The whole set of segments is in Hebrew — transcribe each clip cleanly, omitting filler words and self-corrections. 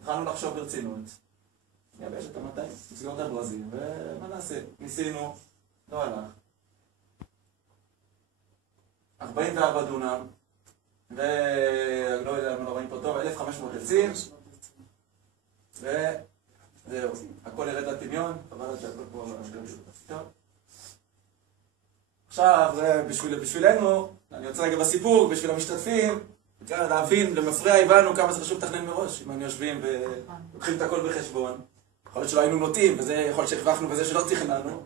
התחלנו לחשוב ברצינות. נייבש את המטעים, נסגור את הברזים, ומה נעשה? ניסינו, לא הלך. 44 דונם, ולא יודע, לא רואים פה טוב, 1,500 עצים, וזהו, הכל ירד לטמיון, אבל שהכל פה טוב. עכשיו, בשבילנו, אני רוצה רגע בסיפור, בשביל המשתתפים, להבין, למפרע הבנו כמה זה חשוב לתכנן מראש, אם היינו יושבים ולוקחים את הכל בחשבון. יכול להיות שלא היינו נוטים, וזה יכול להיות שהרווחנו בזה שלא תכננו,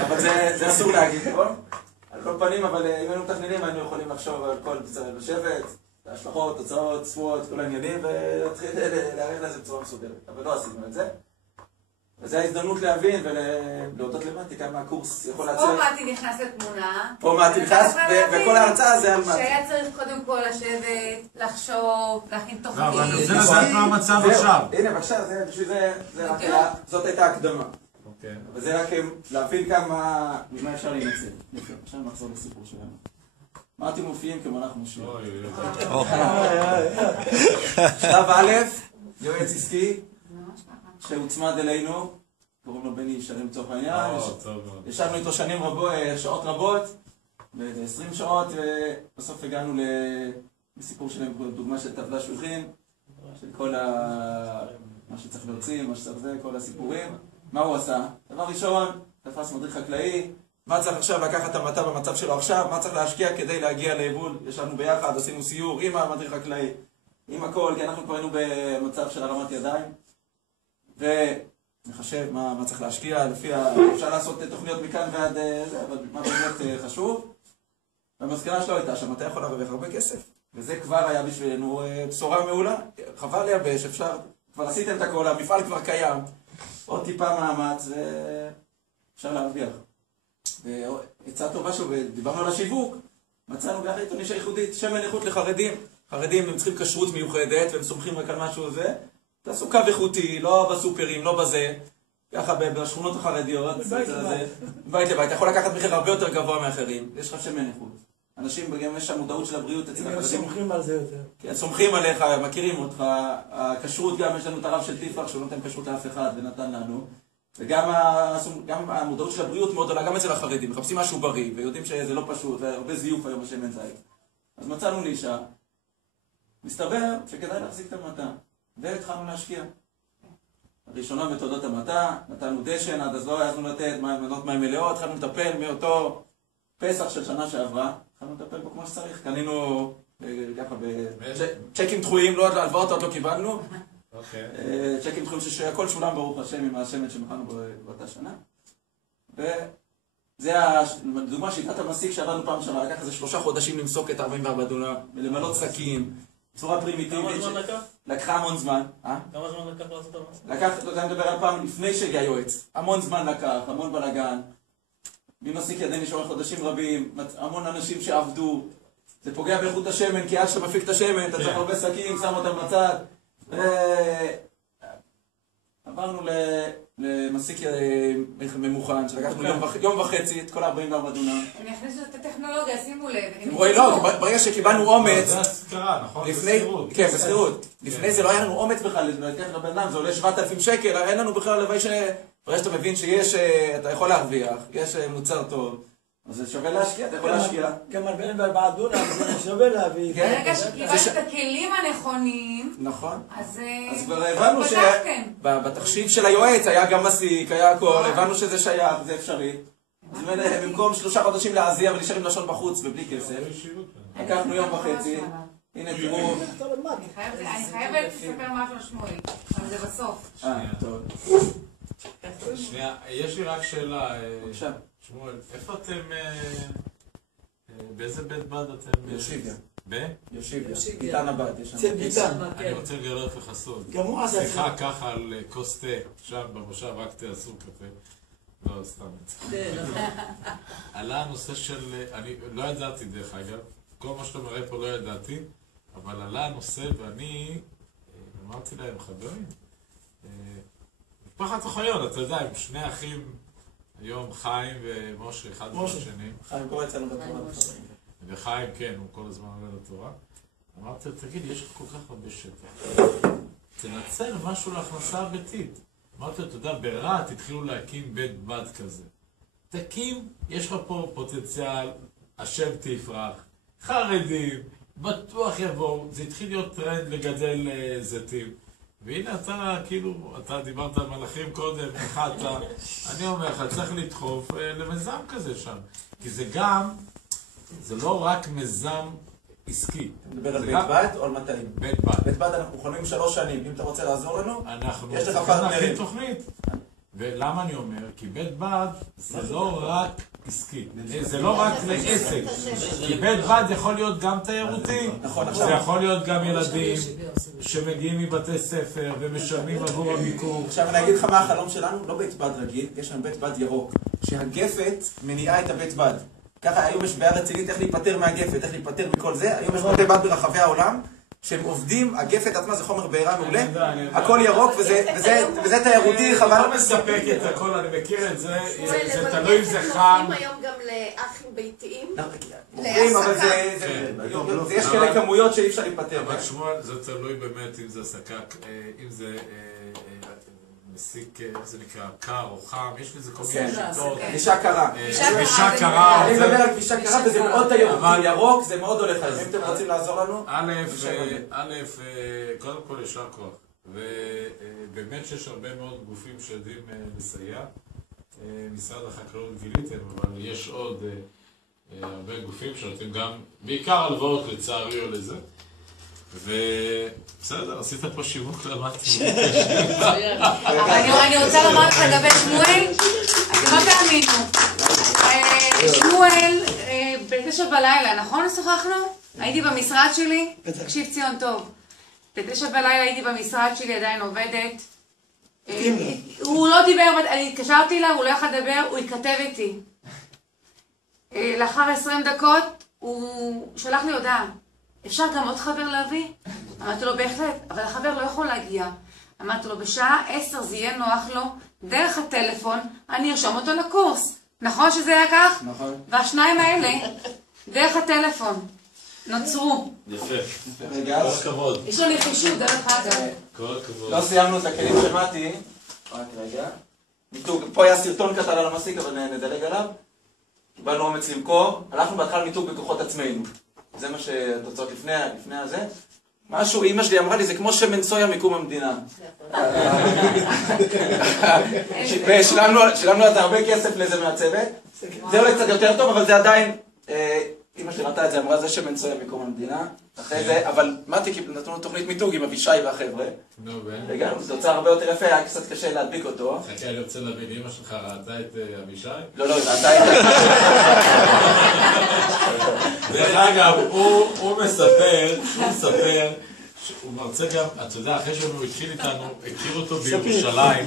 אבל זה אסור להגיד, נכון? על כל פנים, אבל אם היינו מתכננים, היינו יכולים לחשוב על כל לשבת, ההשלכות, תוצאות, צפויות, כל העניינים, ולהתחיל להעריך לזה בצורה מסודרת. אבל לא עשינו את זה. וזו ההזדמנות להבין ולהודות למתי כמה הקורס יכול להצליח. פה מתי נכנס לתמונה. פה מתי נכנס, וכל ההרצאה זה על מתי. שהיה צריך קודם כל לשבת, לחשוב, להכין תוכנית. אבל אני רוצה לדעת מה המצב עכשיו. הנה, בבקשה, בשביל זה רק היה, זאת הייתה הקדמה. וזה רק להבין כמה, ממה אפשר להינצל. עכשיו נחזור לסיפור שלנו. מתי מופיעים כמלאך משה. שלב א', יועץ עסקי, שהוצמד אלינו, קוראים לו בני שלם לצורך העניין, ישבנו איתו שעות רבות, ב-20 שעות, ובסוף הגענו לסיפור שלהם, דוגמה של טבלה שולחין, של כל מה שצריך להוציא, מה שצריך זה, כל הסיפורים. מה הוא עשה? דבר ראשון, תפס מדריך חקלאי, מה צריך עכשיו לקחת את המטע במצב שלו עכשיו, מה צריך להשקיע כדי להגיע ליבול, ישבנו ביחד, עשינו סיור עם המדריך חקלאי, עם הכל, כי אנחנו כבר היינו במצב של הרמת ידיים, ונחשב מה צריך להשקיע, אפשר לעשות תוכניות מכאן ועד זה, אבל מה באמת חשוב. והמסקנה שלו הייתה שהמטע יכול להרוויח הרבה כסף, וזה כבר היה בשבילנו בשורה מעולה, חבל לייבש, אפשר, כבר עשיתם את הכל, המפעל כבר קיים, עוד טיפה מאמץ ואפשר להרוויח. והצעה טובה שוב, דיברנו על השיווק, מצאנו ביחד איתו נישה ייחודית, שמן איכות לחרדים. חרדים הם צריכים כשרות מיוחדת והם סומכים רק על משהו זה. תעשו קו איכותי, לא בסופרים, לא בזה. ככה בשכונות החרדיות. בית לבית. אתה יכול לקחת מחיר הרבה יותר גבוה מאחרים. יש לך שמן איכות. אנשים, גם יש שם מודעות של הבריאות אצל החרדים. הם סומכים על זה יותר. כן, סומכים עליך, מכירים אותך. הכשרות גם, יש לנו את הרב של טיפח, שהוא נותן כשרות לאף אחד ונתן לנו. וגם המודעות של הבריאות מאוד עולה, גם אצל החרדים. מחפשים משהו בריא, ויודעים שזה לא פשוט, והרבה זיוף היום בשמן זית. אז מצאנו נישה. מסתבר שכדאי להחזיק את המטע. והתחלנו להשקיע. הראשונה בתולדות המטע, נתנו דשן, עד אז לא היינו לתת מנות מים מלאות, התחלנו לטפל מאותו פסח של שנה שעברה, התחלנו לטפל בו כמו שצריך, קנינו ככה בצ'קים דחויים, לא הלוואות עוד לא קיבלנו, צ'קים דחויים שהכל שולם ברוך השם עם השמן שמכרנו באותה שנה. וזה הדוגמה שיטת המסיק שעבדנו פעם שעברה, לקח איזה 3 חודשים למסוק את 44 דונם, למלא שקים, בצורה פרימיטיבית. כמה זמן לקח? לקחה המון זמן. כמה זמן לקח לעשות המסיק? לקח, אני מדבר על פעם לפני שהגיע יועץ. המון זמן לקח, המון בלגן. ממסיק ידני שעורך חודשים רבים, המון אנשים שעבדו. זה פוגע באיכות השמן, כי עד שאתה מפיק את השמן, אתה צריך הרבה שקים, שם אותם בצד. עברנו למסיק ממוכן, שלקחנו יום וחצי את כל 44 דונם. הם יכניסו את הטכנולוגיה, שימו לב. לא, ברגע שקיבלנו אומץ, זה השכרה, נכון? בסחירות. כן, בסחירות. לפני זה לא היה לנו אומץ בכלל, לקחת לבן אדם, זה עולה 7,000 שקל, אין לנו בכלל לוואי ברגע שאתה מבין שיש, אתה יכול להרוויח, יש מוצר טוב, אז זה שווה להשקיע, אתה יכול להשקיע. גם 44 דונם, זה שווה להביא. ברגע שקיבלת את הכלים הנכונים, נכון. אז כבר הבנו שבתחשיב של היועץ היה גם מסיק, היה הכל, הבנו שזה שייך, זה אפשרי. אז במקום 3 חודשים להזיע ולהישאר עם לשון בחוץ ובלי כסף, לקחנו יום וחצי, הנה תראו. אני חייבת לספר משהו לשמואל, אבל זה בסוף. טוב. שנייה, יש לי רק שאלה. בבקשה. שמואל, איפה אתם, באיזה בית בד אתם? יושיביה. ב? יושיביה. ביתן הבד. אני רוצה לגלות לך סוד. גם הוא עשה. שיחה ככה על כוס תה, שם במושב רק תעשו קפה. לא, סתם. עלה הנושא של, אני לא ידעתי דרך אגב, כל מה שאתה מראה פה לא ידעתי, אבל עלה הנושא ואני אמרתי להם, חברים, משפחת אוחיון, אתה יודע, עם 2 אחים, היום חיים ומשה, אחד מהשני. חיים קורא אצלנו בתורה. וחיים, כן, הוא כל הזמן עולה לתורה. אמרתי, תגיד, יש לך כל כך הרבה שטח. תנצל משהו להכנסה הביתית. אמרתי לו, אתה יודע, ברהט התחילו להקים בית בד כזה. תקים, יש לך פה פוטנציאל, השם תפרח, חרדים, בטוח יבואו, זה התחיל להיות טרנד לגדל זיתים. והנה אתה, כאילו, אתה דיברת על מלאכים קודם, נחת, אני אומר לך, צריך לדחוף למיזם כזה שם. כי זה גם, זה לא רק מיזם עסקי. אתה מדבר על בית בד או על מטעים? בית בד. בית בד אנחנו חולמים 3 שנים, אם אתה רוצה לעזור לנו, אנחנו יש לך צריכים פרטנרים. להכין תוכנית. ולמה אני אומר? כי בית בד זה לא רק עסקי, זה לא רק לעסק. כי בית בד יכול להיות גם תיירותי, זה יכול להיות גם ילדים שמגיעים מבתי ספר ומשלמים עבור הביקור. עכשיו אני אגיד לך מה החלום שלנו, לא בית בד רגיל, יש לנו בית בד ירוק, שהגפת מניעה את הבית בד. ככה היום יש בעיה רצינית איך להיפטר מהגפת, איך להיפטר מכל זה, היום יש בתי בד ברחבי העולם, שהם עובדים, הגפת עצמה זה חומר בעירה מעולה, הכל ירוק וזה תיירותי, חבל. לא מספק את הכל, אני מכיר את זה, זה תלוי אם זה חם. מוכרים היום גם לאחים ביתיים? מוכרים, אבל זה יש כאלה כמויות שאי אפשר להיפטר. אבל שמואל, זה תלוי באמת אם זה הסקה, אם זה מסיק, איך זה נקרא, קר או חם, יש לזה כל מיני שיטות. כבישה קרה. כבישה קרה. אני מדבר על כבישה קרה וזה מאוד תיירותי, ירוק זה מאוד הולך על זה. אם אתם רוצים לעזור לנו? א', קודם כל ישר כוח. ובאמת שיש הרבה מאוד גופים שיודעים לסייע. משרד החקלאות גיליתם, אבל יש עוד הרבה גופים שנותנים גם, בעיקר הלוואות לצערי או לזה. ובסדר, עשית פה שיווק למדתי. אבל אני רוצה לומר לך לגבי שמואל, אתם לא תאמינו. שמואל, ב9 בלילה, נכון שוחחנו? הייתי במשרד שלי, תקשיב ציון טוב. ב9 בלילה הייתי במשרד שלי, עדיין עובדת. הוא לא דיבר, אני התקשרתי אליו, הוא לא יכול לדבר, הוא התכתב איתי. לאחר 20 דקות, הוא שלח לי הודעה. אפשר גם עוד חבר להביא? אמרתי לו, בהחלט, אבל החבר לא יכול להגיע. אמרתי לו, בשעה 10 זה יהיה נוח לו, דרך הטלפון, אני ארשום אותו לקורס. נכון שזה היה כך? נכון. והשניים האלה, דרך הטלפון, נוצרו. יפה. רגע. כל הכבוד. יש לו נחישות, דרך אגב. כל הכבוד. לא סיימנו את הכלים שמעתי. רק רגע. מיתוג, פה היה סרטון קטן על המסיק, אבל נדלג עליו. קיבלנו אומץ למכור. הלכנו בהתחלה מיתוג בכוחות עצמנו. זה מה שהתוצאות לפני הזה. משהו, אמא שלי אמרה לי, זה כמו שמן סויה מקום המדינה. ושילמנו על זה הרבה כסף לזה מהצוות. זה אולי קצת יותר טוב, אבל זה עדיין, אמא שלי ראתה את זה, אמרה, זה שמן סויה מקום המדינה. אחרי זה, אבל מתי נתנו תוכנית מיתוג עם אבישי והחבר'ה. והגענו, זה תוצאה הרבה יותר יפה, היה קצת קשה להדביק אותו. חכה, אני רוצה להבין, אמא שלך ראתה את אבישי? לא, היא ראתה את זה. דרך אגב, הוא מספר, הוא מרצה גם, אתה יודע, אחרי שהוא התחיל איתנו, הכיר אותו בירושלים.